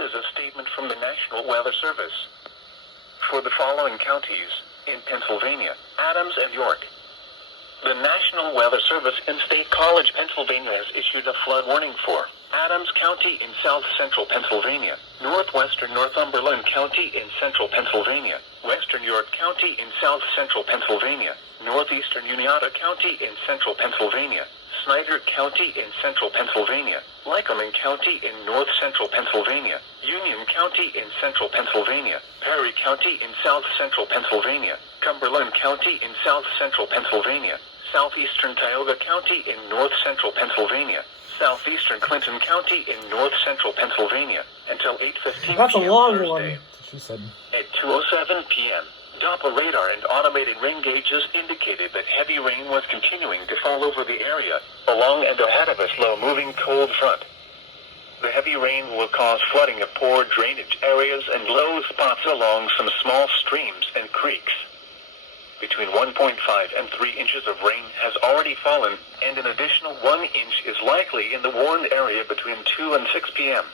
is a statement from the National Weather Service. For the following counties in Pennsylvania, Adams and York. The National Weather Service in State College, Pennsylvania has issued a flood warning for Adams County in south-central Pennsylvania, northwestern Northumberland County in central Pennsylvania, western York County in south-central Pennsylvania, northeastern Uniata County in central Pennsylvania, Snyder County in central Pennsylvania, Lycoming County in north-central Pennsylvania, Union County in central Pennsylvania, Perry County in south-central Pennsylvania, Cumberland County in south-central Pennsylvania, southeastern Tioga County in north-central Pennsylvania, southeastern Clinton County in north-central Pennsylvania, until 8:15 That's a p.m. long Thursday. one, she said. At 2:07 p.m., Doppler radar and automated rain gauges indicated that heavy rain was continuing to fall over the area, along and ahead of a slow-moving cold front. The heavy rain will cause flooding of poor drainage areas and low spots along some small streams and creeks. Between 1.5 and 3 inches of rain has already fallen, and an additional 1 inch is likely in the warned area between 2 and 6 p.m.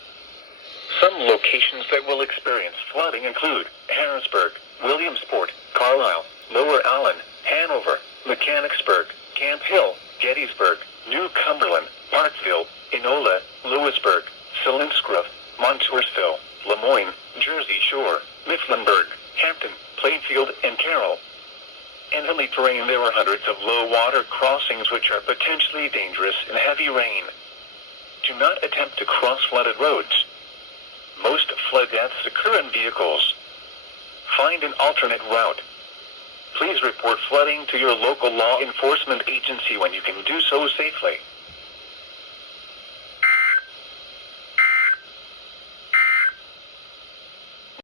Some locations that will experience flooding include Harrisburg, Williamsport, Carlisle, Lower Allen, Hanover, Mechanicsburg, Camp Hill, Gettysburg, New Cumberland, Parkville, Enola, Lewisburg, Selinsgrove, Montoursville, Lemoyne, Jersey Shore, Mifflinburg, Hampton, Plainfield, and Carroll. In hilly terrain, there are hundreds of low-water crossings which are potentially dangerous in heavy rain. Do not attempt to cross flooded roads. Most flood deaths occur in vehicles. Find an alternate route. Please report flooding to your local law enforcement agency when you can do so safely.